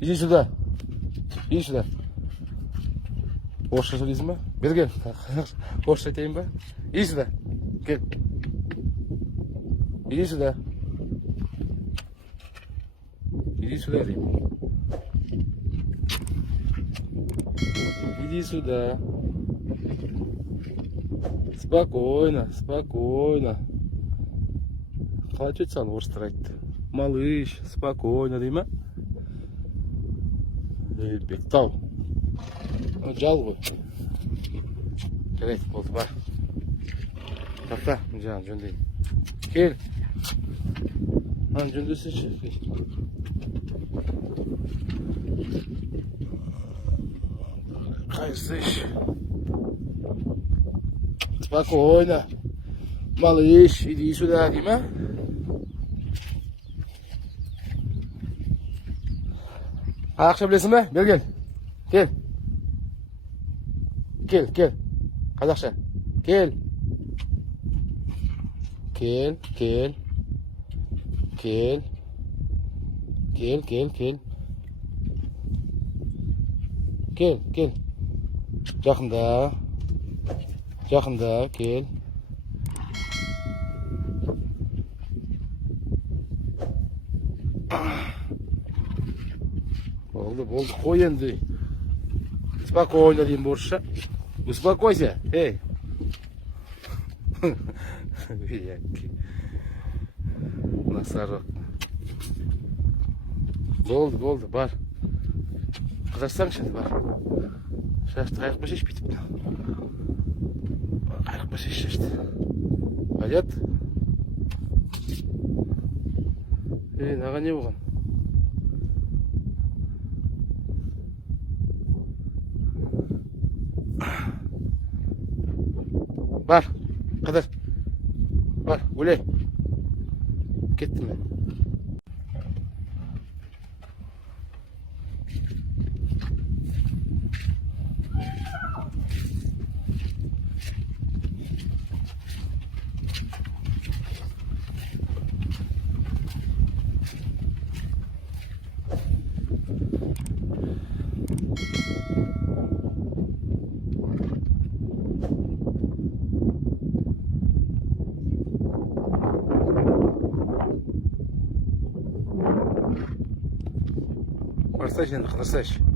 Иди сюда. Иди сюда. Орысша сөйлейсің ба? Бері кел. Орысша айтайын ба? Иди сюда. Кел. Иди сюда. Иди сюда, деймін. Иди сюда. Спокойно, спокойно. Қалай сөйтсең орыстар айтты. Малыш, спокойно дей ма? Бектау. Жал ғой. Жарайды, болды, бар. Тарта, жаңағы жөндейін. Кел. Жөндесінші. Қайсыш. Спокойно. Малыш, иди сюда, дей ма? Қазақша білесің бе? Бер кел. Кел. Кел, кел. Қазақша. Кел. Кел, кел. Кел. Кел, кел, кел. Кел, кел. Жақында. Жақында, кел. Болды, қой енді. Спокойно деймін орысша. Успокойся, эй. Носорог. Болды, бар. Қазақстаңшы енді бар. Шашты қайықпа шеш бүйтіп. Қайықпа шеш шашты. Пойдет? Наға не болған? Бар, қыдыр. Бар, өлей. Кеттім мен. Қыдырсайшы енді, қыдырсайшы.